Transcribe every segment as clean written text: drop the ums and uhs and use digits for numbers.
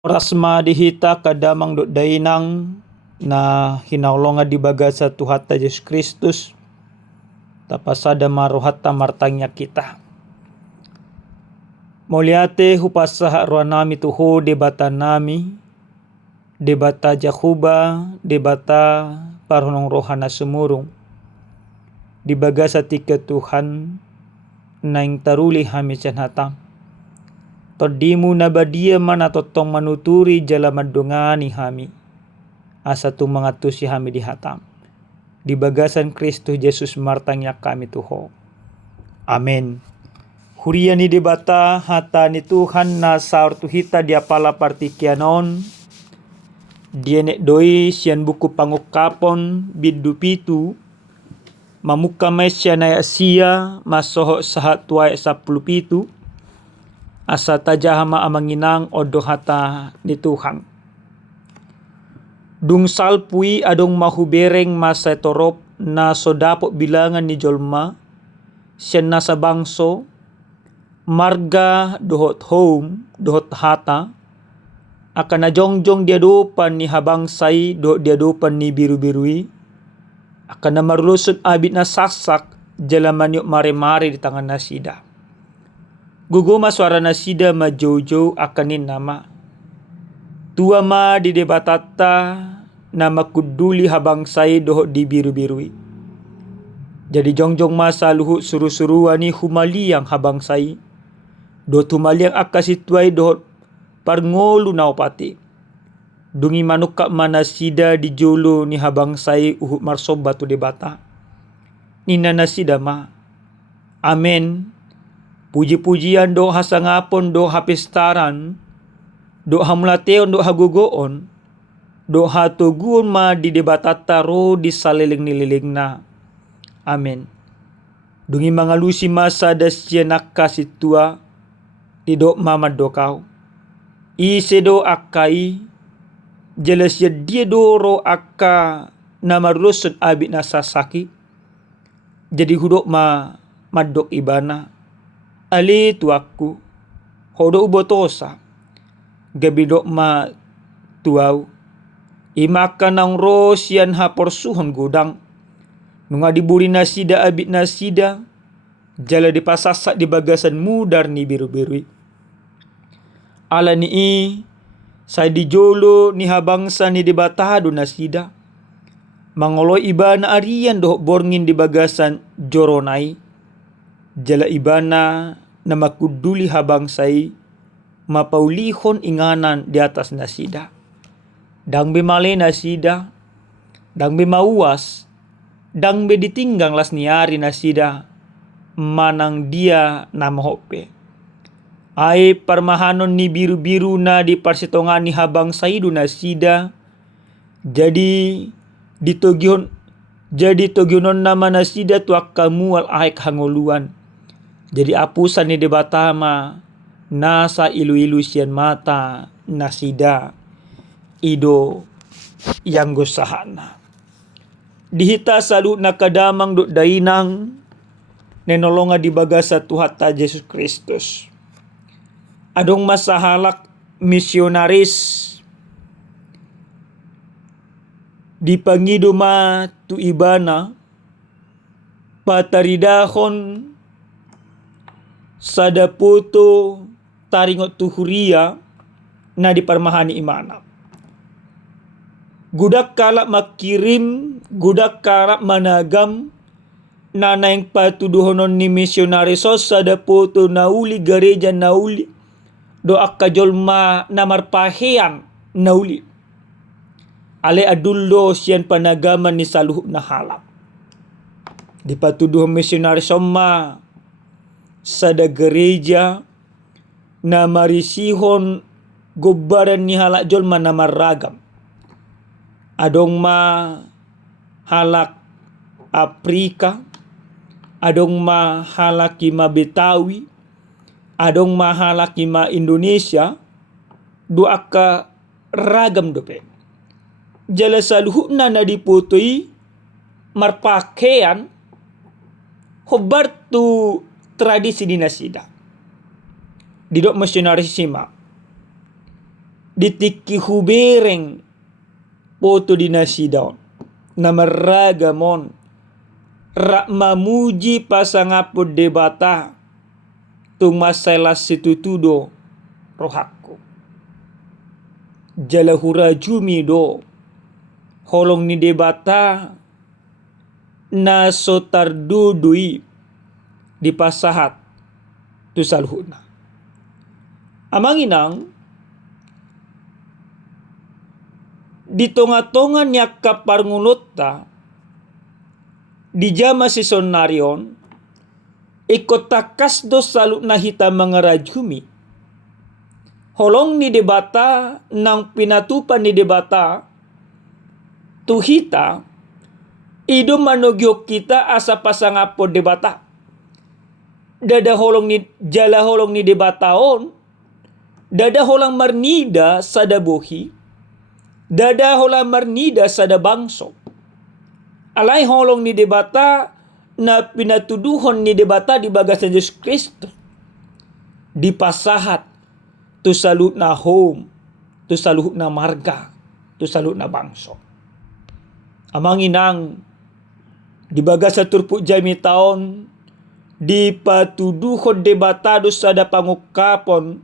Rasma dihita kadamang do dainang na hinaulonga di baga sa Tuhata Yesus Kristus tapasada maruhata martangnya kita. Moliate hupasaha ruanami tuho debata nami, debata jakuba, debata parhunong rohana sumurung. Di baga sa tika Tuhan naing taruli hami hatam. Todimu nabadia mana totong manuturi jala madungani hami. Asa tu mangatusi hami di hatam. Di bagasan Kristus Yesus martangnya kami tuho. Amin. Huria ni debata hata ni Tuhan na saur tuhita dia pala partikianon. Dia nek doi sian buku pangukapon bidu pitu. Mamuka mesya na asia masoho sahat tuai 10 pitu. Asa tajahama amanginang odo hata ni Tuhan. Dung salpui adong mahubereng masa torop na sodapok bilangan ni jolma. Siyan nasa bangso. Marga dohot home, dohot hata. Akan na jongjong dia dopan ni habangsay, dohot dia dopan ni biru-birui. Akan na marulusot abit na saksak, jalaman yuk mare-mare di tangan nasida. Guguma suara nasida ma jojo akanin nama. Tua ma di debatata nama kuduli habang say doho di biru-birui. Jadi jongjong masa luhut suru-suruani humaliang habang say. Do tumaliang akasituai doho parngolu naopati. Dungi manukak manasida di jolo ni habang say uhut marsoba tu debata. Nina nasida ma. Amen. Puji-pujian do hasangapon do hapestaran, do hamulateon do hagugoon, do hatugun ma di debatata ro di saliling nililing na. Amen. Dungi mangalusi masa dasya nakasitua, di do mamad do kau. Ise do akai, jelas ya dia do ro akka namarusut abit nasasaki. Jadi hudok ma madok ibana. Ali tuaku hodo ubotosa gabidok ma tuau imakan ang rosian haporsuhon gudang nunga diburi nasida abit nasida jala dipasasak di bagasan mudar ni biru-birui ala ni saya dijolo ni habangsa ni dibatado nasida mangoloy ibana arian doh borngin di bagasan joronai jala ibana na makuduli habang say mapaulihon inganan di atas nasida. Dang be male nasida, dang be mauas, dang be ditinggang las niari nasida, manang dia nama hope. Ay parmahanon ni biru-biru na di parsitongan ni habang saydu nasida, jadi togyonon nama nasida tuak kamu al aik hangoluan. Jadi apusan ni debatama nasa ilu-ilu sian mata nasida ido yang gosahana. Dihita salu nakadamang do dainang nenolonga di bagasa Tuhata Yesus Kristus. Adong masahalak misionaris di pangiduma tu ibana pataridahon sada puto taringot tuhuria na di parmahani imana. Gudak kalak makirim, gudak kalak managam na naing patuduhonon ni misionarisos sada puto nauli gereja nauli do akajolma namarpahean nauli. Ale adullo sian panagaman ni saluhuk na halap. Di patuduhon misionarisom ma sada gereja na marisihon gobaran ni halak jolma na maragam. Adong ma halak Afrika, adong ma halak ima Betawi, adong ma halak ima Indonesia, doa ka ragam dope. Jala saluhuk na nadiputui marpakean hobar tu tradisi dinasida. Didok misionaris sima. ditiki hubereng poto dinasidaon na maragamon rak mamuji pasangapod debata tung masalah situtudo rohakku jalahura jumi do holong ni debata na sotardudui di pasahat tu salhuna. Amanginang di tonga-tonga niya kaparngunutta di jama si sonarion ikotakas do salu na hita mga rajumi holong ni debata nang pinatupan ni debata tuhita ido manugyo kita asa pasangapo debata dada holong ni jala holong ni debataon dada holang marnida sada bohi dada holang marnida sada bangso alay holong ni debata na pinatuduhon ni debata di bagasan Yesus Kristus di pasahat tu salut na home tu salut na marga tu salut na bangso. Amanginang di bagasa turpu jami taon di patuduhon debatado sada pangukapon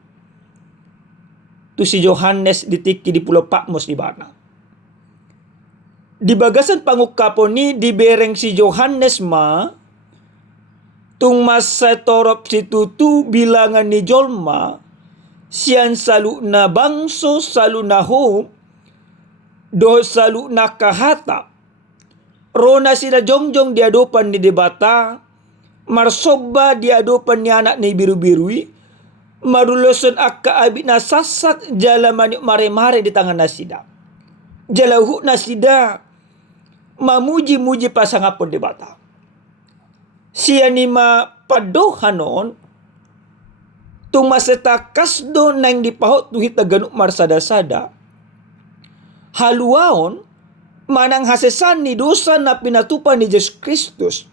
tu si Yohanes ditiki di Pulau Patmos di bana. Di bagasan pangukapon ni dibereng si Yohanes ma tung masa torop si tutu bilangan ni jolma sian salu na bangso salu na home do salu na kahata rona sila jongjong diadopan ni debata marsoba diadopan ni anak ni biru-birui maruloson akka abi na sasat jala manuk mare-mare di tangan nasida jalahu nasida mamuji-muji pasangapon debata siya ni mapadohanon tumasetakas do nang dipahot tuhit ganuk marsada-sada haluaon manang hasesan ni dosa na pinatupan ni Yesus Kristus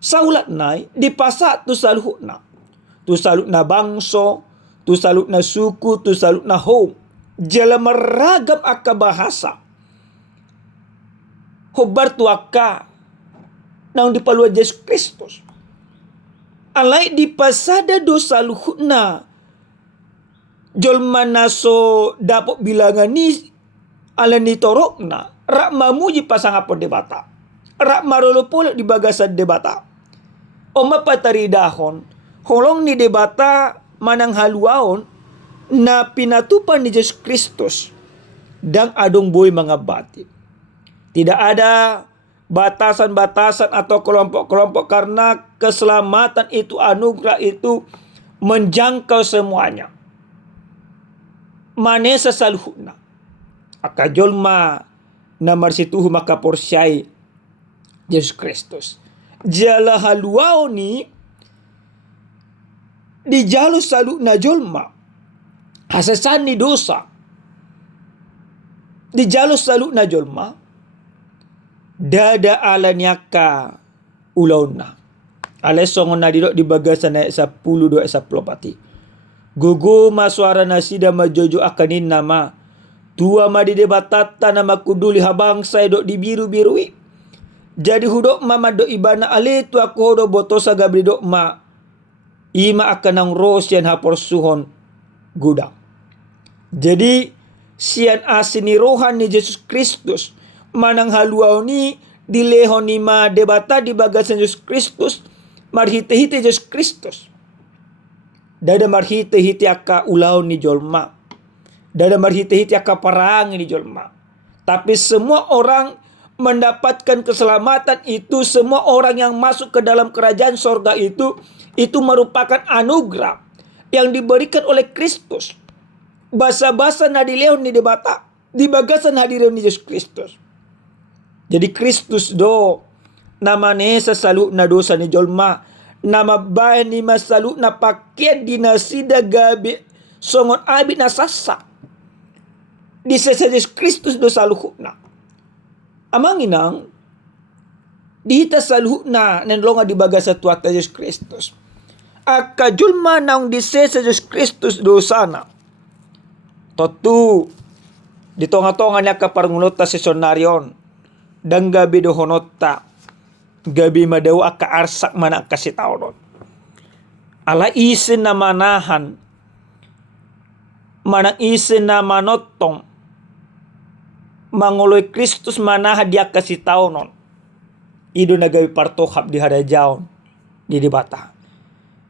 saulat nai dipasa tu salut na bangso tu salut na suku tu salut na home jala maragam akka bahasa hobar tu akka nang dipaluan Yesus Kristus alay dipasada do salut na jolman naso dapok bilangan ni ala ni torok na rak mamuji pasangapon debata rak marolopolo di bagasan debata o mapataridahon holong ni debata manang haluaon na pinatupan ni Yesus Kristus dang adong boy mga batin tidak ada batasan-batasan atau kelompok-kelompok karena keselamatan itu anugerah itu menjangkau semuanya manesa saluhna akajolma na marsituhu makaporsyay Yesus Kristus jala haluao ni di jalo salu na jolma hasasan ni dosa di jalo salu na jolma dada ala nyaka ulaw na alay songon na didok di bagasan na 10 do 10 pati gugu masuara na sida majojo akanin nama tua ma di debatata na makuduli habang say do di biru-birui jadi hudok mama do ibana ale tu aku hodo botosa gabri do ma ima akanang rosyan haporsuhon gudang jadi sian asini rohan ni Yesus Kristus manang haluaw ni dilehon ni ma debata di bagasan Yesus Kristus marhite-hite Yesus Kristus dada marhite-hite akka ulaw ni jolma dada marhite-hite akka parang ni jolma tapi semua orang mendapatkan keselamatan itu semua orang yang masuk ke dalam kerajaan sorga itu merupakan anugerah yang diberikan oleh Kristus basa-basa na dilehon ni debata di bagasan hadirin ni Yesus Kristus jadi Kristus do namane sa salu na dosa ni jolma nama bayan ni masalu na pakyan dinasida gabi songon abi na sasa di sa Yesus Kristus do saluhu na amanginang dihita saluhu na nanlonga di baga sa tuwata Yesus Kristus akajulma nang di sa Yesus Kristus do sana Totu di tonga-tonga niya kaparngulota si sonaryon. Dan gabi dohonota. Gabi madaw aka arsak mana kasitaunon. Ala isin na manahan. Manang isin na manotong. Manguloy Kristus manaha dia kasitaunon. Ido na gabi partohap di hadajaon. Di dibata.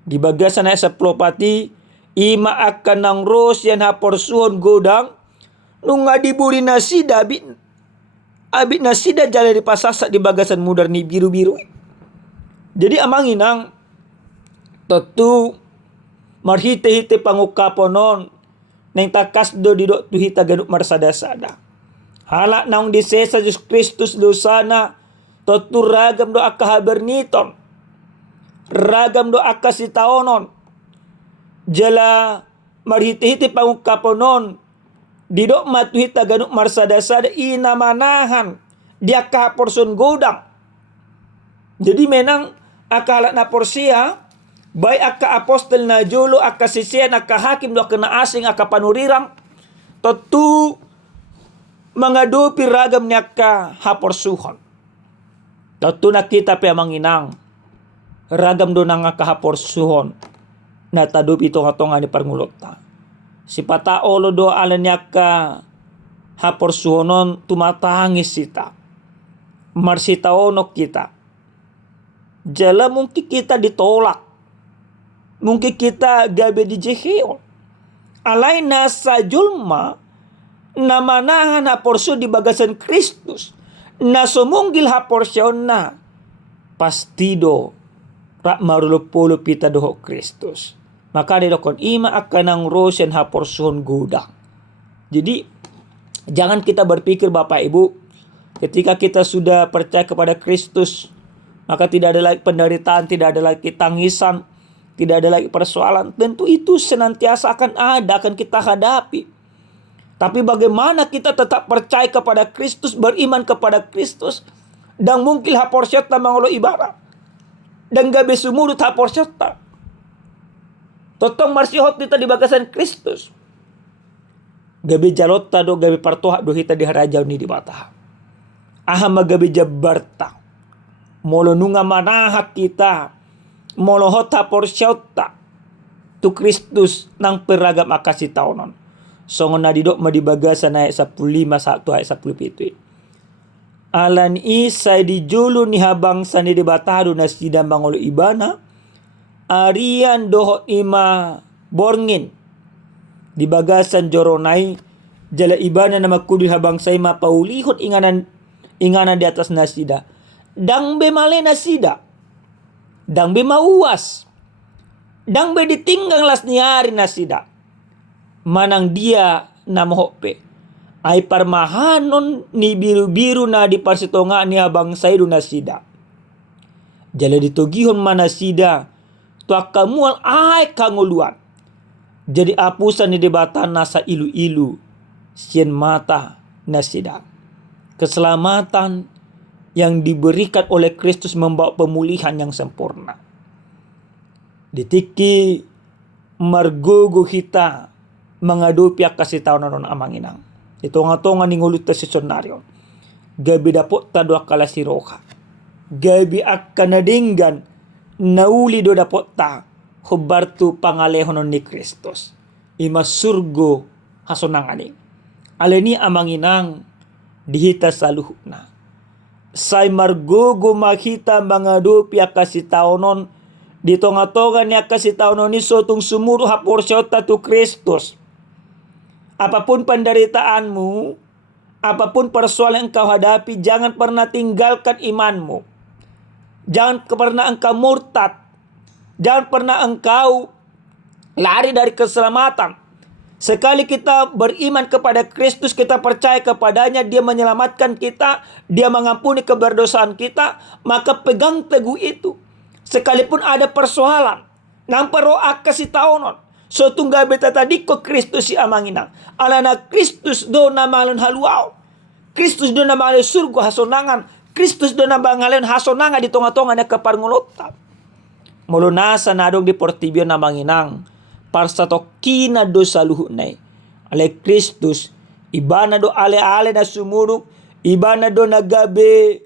Di bagasan na sa plopati. Ima akan ng ros yan haporsuhon godang. Nung nga diburi na sida. Abit na sida jala di pasasak di bagasan mudar ni biru-biru. Jadi amang inang. Tentu. Marhite-hite pangukaponon. Neng takasdo di dok tuhita ganuk marsada-sada. Halak naung di sesa Yesus Kristus dosana. Tentu ragam do akahaberniton. Ragam do akasitaonon. Jala marhiti-hiti pangukaponon. Didok matuhita ganuk marsada-sada inamanahan. Dia kaporson godang. Jadi menang akalat na porsia. Baik aka apostel na jolo, aka sisian, aka hakim, do kena asing, aka panurirang. Tentu mengadupi ragam niya ka haporsuhon. Tentu nakita pa manginang. Ragam do nang aka haporsuhon. Natadupi tonga-tonga ni parngulota. Si pataolo do alan niya ka haporsuhonon tumatangis sita. Marsitaonok kita. Jala mungkin kita ditolak. Mungkin kita gabe di jeheo. Alay nasa julma na manahan haporso di bagasan Kristus. Na sumunggil haporsyon na. Pastido rak marulupulo pita doho Kristus. Maka didokon ima akan ng rosyan haporson gudang. Jadi jangan kita berpikir Bapak Ibu, ketika kita sudah percaya kepada Kristus, maka tidak ada lagi penderitaan, tidak ada lagi tangisan, tidak ada lagi persoalan. Tentu itu senantiasa akan kita hadapi. Tapi bagaimana kita tetap percaya kepada Kristus, beriman kepada Kristus, dan mungkin haporsyata mangolo ibarat. Dan gabe sumurut haporsyata. Totong marsihot kita di bagasan Kristus. Gabi jalota do gabi partoha do hita di harajaw ni di bata. Aha magabi jabarta. Molo nunga manaha kita. Molo hota porsyota. Tu Kristus nang peragam akasi taonon. Songon na didok madibagasan ayat 15 ayat 17. Alan isay di julu ni habang sa ni di batado na sidang bangolo ibana. Arian doho ima borngin di bagasan joronay jala ibana na magkudil habang sa ima paulihot inganan di atas nasida. Dang be male nasida. Dang be mauwas. Dang be ditinggang las niari nasida. Manang dia na mohope. Ay parmahanon ni biru-biru na di parsitonga ni habang sa idu nasida. Jala ditugihon manasida. Tuak kamual ay kanguluan. Jadi apusan ni debatan nasa ilu-ilu. Sien mata nasida. Keselamatan yang diberikan oleh Kristus membawa pemulihan yang sempurna. Ditiki margogo kita mengadupi kasih tahu nanon amanginang. Ito nga tonga ningulut ta si sonaryo. Gabi dapot ta doa kala si roha. Gabi akan nadinggan nauli do dapot ta hubartu pangalehonon ni Kristus. Ima surgo hasonang aning. Aleni amanginang dihita sa luhukna. Say margogo makita mangadupi kasih taonon dito nga tonga niya kasih taonon ni sotong sumuro haporsyota tu Kristus. Apapun penderitaanmu, apapun persoalan yang engkau hadapi, jangan pernah tinggalkan imanmu. Jangan pernah engkau murtad. Jangan pernah engkau lari dari keselamatan. Sekali kita beriman kepada Kristus, kita percaya kepadanya, dia menyelamatkan kita, dia mengampuni keberdosaan kita, maka pegang teguh itu. Sekalipun ada persoalan, nampak roa kasih taonon. So tunggal beta tadi ko Kristus si amanginang. Alana Kristus do na malon haluaw. Kristus do na malon surga hasonangan. Kristus do na bangalon hasonangan di tonga-tonga na kaparngulota. Mulunasa nadong di portibyo na manginang. Parsa to kina do sa luhunay. Ale Kristus, iba na do ale-ale na sumurong, iba na do nagabi,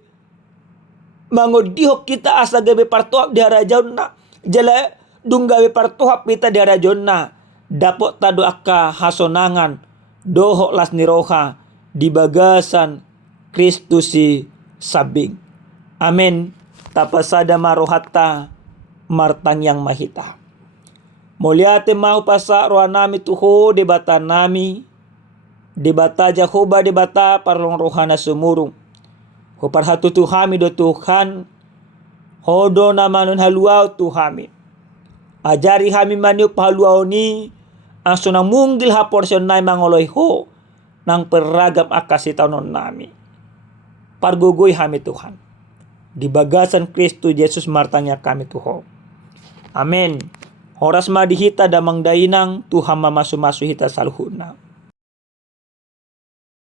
mangodihok kita asa gabi partuhap di harajon na, jala dung gabi partuhap kita di harajon na, dapot tado akka hasonangan, dohok las niroha, di bagasan Kristus si sabing. Amen. Tapasada marohata martang yang mahita. Muliate mau pasa roha nami tuho debata nami, debata Jahoba debata parlong rohana sumurung. Ho parhatu tuhami do Tuhan, hodo namanun haluau tuhami. Ajari hami maniup haluau ni, ang sunang munggil ha porsyon na mangoloy ho, nang peragam akasitaw non nami. Pargugoy hami Tuhan. Di bagasan Kristus Yesus martanya kami tuho. Amen. Horas madihita damang dainang Tuhan mamasu-masu hita saluhuna.